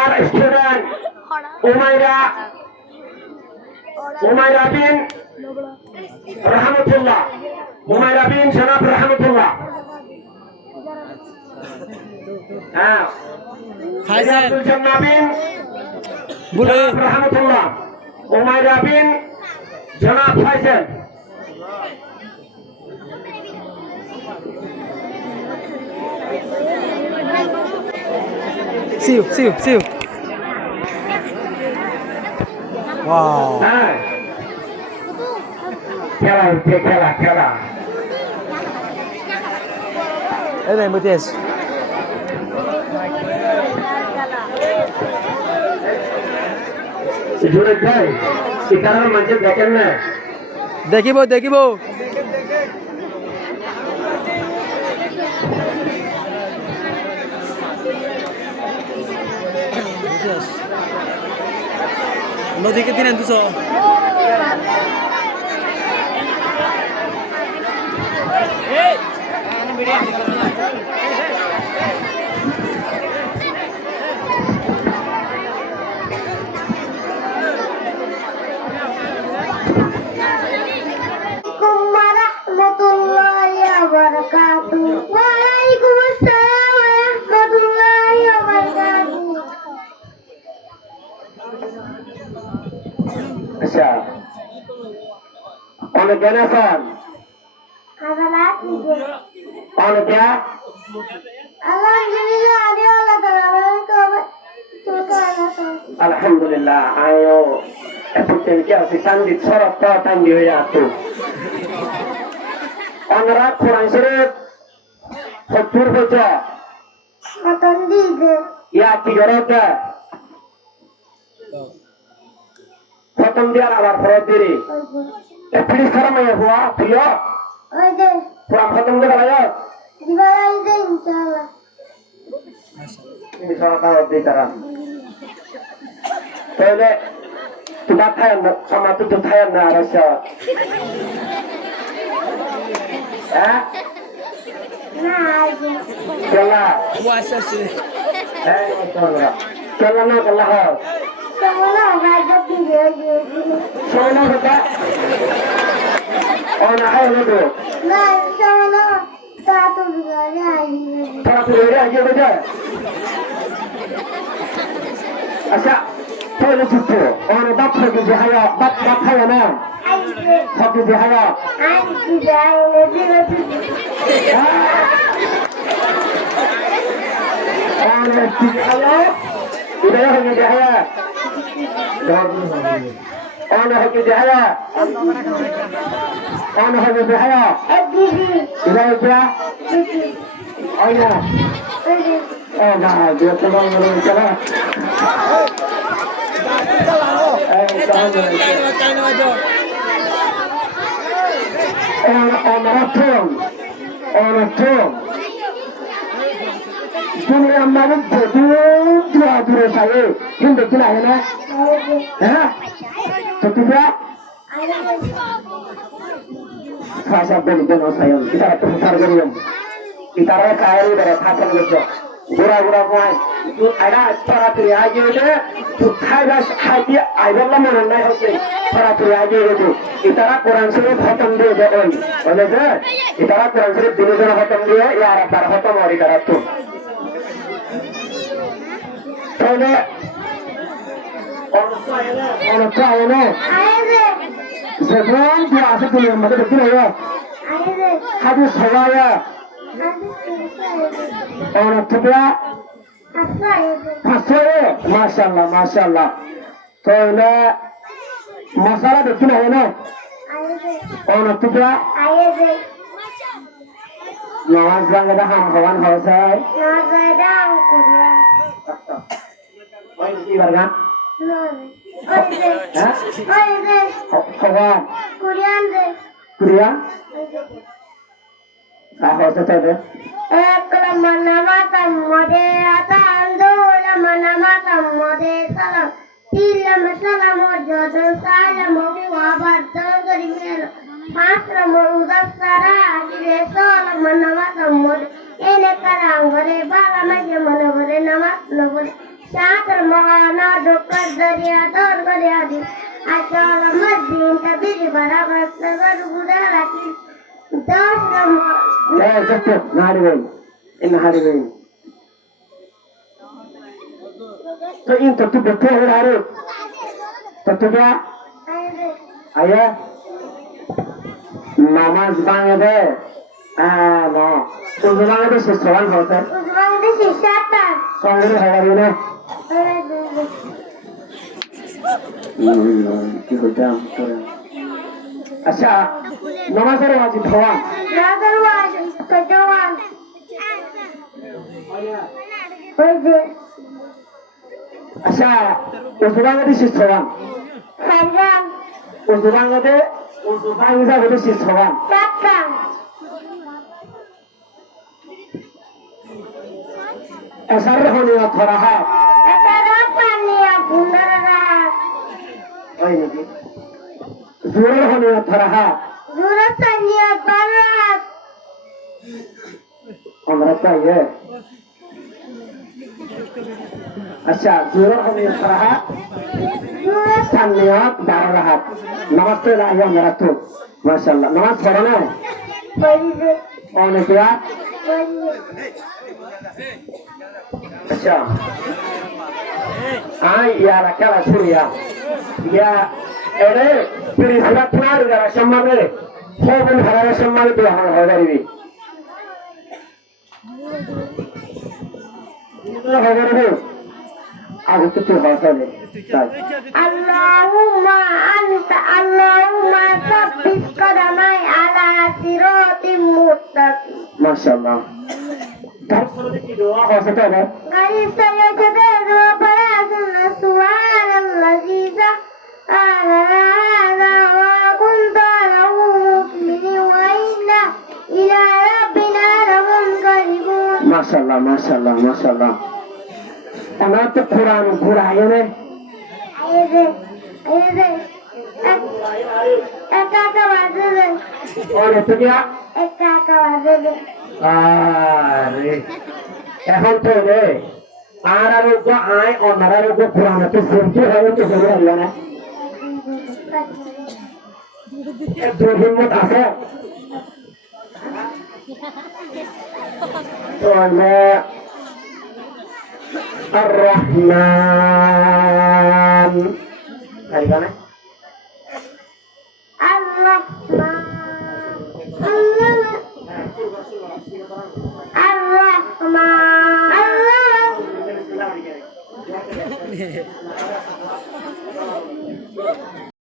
আর student উমাইরা বিন রহমতুল্লাহ, উমাইরা বিন জনাব রহমতুল্লাহ। হ্যাঁ, আব্দুল জান্নাহ বিন জনাব রহমতুল্লাহ, উমাইরা বিন জনাব ফাইসাল। See you. Wow. খেলা এই দেন বুঝেছ জোরে ভাই শিকারের মঞ্চে দেখেন না? দেখিব নদীকে দিন দুশো আচ্ছা, অনেক জ্ঞান আছেন? অনেক alhamdulillah ayo eputen kia si sandit sorot to tandi ya tu onra Quran Sharif Fatur baca matandi ya tigaroga প্রথম দিয়ার আবার ফরত দিরি এপ্লি শরমে হুয়া প্রিয় ওইদে পুরা প্রথম দিয়ার আয়া দিবাই দে ইনশাআল্লাহ ইনশাআল্লাহ দিতারা তাহলে তোমার থায় sama tu থায় না রাসা হ্যাঁ না আইবে কেলা ওয়াসা সে হ্যাঁ কেলা কেলা না কেলা হয় Sono raga video. sono betul ona ayo tu Nah, sono satu video satu aja betul asa pole cukup ona dapat kerja haya dapat haya na satu kerja haya ona kerja haya udah ya kerja haya أنا هجي دعيا أنا هجي دعيا إذا يجوا أنا أنا dia teman mereka orang dunia manusia dua saya hindi kila na ha totoo khasa beli saya kita besar geriam kita saya dari hasil kerja gura itu ada para pria aja itu kaya hati ayatnya mana nih oke para pria aja itu kita Quran Sharif khatam dia jalan boleh sih kita Quran Sharif dinusan khatam dia ya para khatam hari kita tuh তাহলে অনেকটা হলো যেমন যে আছে তুমি আমাদের দেখি না হাদিস হওয়া অনেকটা হাসরে মাশাআল্লাহ তাহলে মশালা দেখি না হলো অনেকটা নামাজ জানলে হাম হওয়ান হয়েছে Oke, warga. Hah? Kawan. Kurian. Sahur saja. Kelamana tamode atando lamana tamode salam. Ilam salam jodoh salam wabar tergimel. Matra muda sara akhirnya salam nama tamode. Ini karang gore bala macam mana gore nama nabore. شاطر مغانا دكر دريا دور دريا دي أشعر مدين تبيري برا بس نظر بودا لكن داش رمى لا جبت نهاري وين إن نهاري وين तो इन तो तू बैठे हो रहा रे तो तू क्या आया नमाज बांगे दे ना तो बांगे दे सवाल होता है Uzman da şişata संगरी हवारी ने की होता है अच्छा नमाज रे वाजिब हवा Radar var kocaman Öyle अच्छा उस बांगे दे सवाल Sanjam उस बांगे दे सवाल Sakam ऐसा होने का थोड़ा है Esara paniya bundara ओए नहीं जरूर होने का थोड़ा है Dura saniya barat हमारा चाहिए अच्छा जरूर होने का थोड़ा है Dura धन्यवाद बारह रहा नमस्ते लाया मेरा तो माशाल्लाह नमाज पढ़ना है Böyle और ने क्या Böyle अच्छा आई या la cara suya ya ere pirisura claro de la chama de joven para la chama de la hagari la hagari agu tu bahasa le sai Allahumma sabbit qadamai ala siratim mustaqim masyaallah darus ki doa ho sakta hai Kali saya cedera pada subhanalladzi sa'ala wa kunta lahu mu'minin wa inna ila rabbina lamunqalibun masyaallah ana to quran puraye ne Ayede Eka kawazele और तो क्या Eka kawazele আরে এখন তো রে আর রোগ আয় honour রোগ পুরানো তো শুনতে হবে তো হলো আল্লাহ না একটু হিম্মত আছে তো আমরা আর রহমান তাই না Allah Allah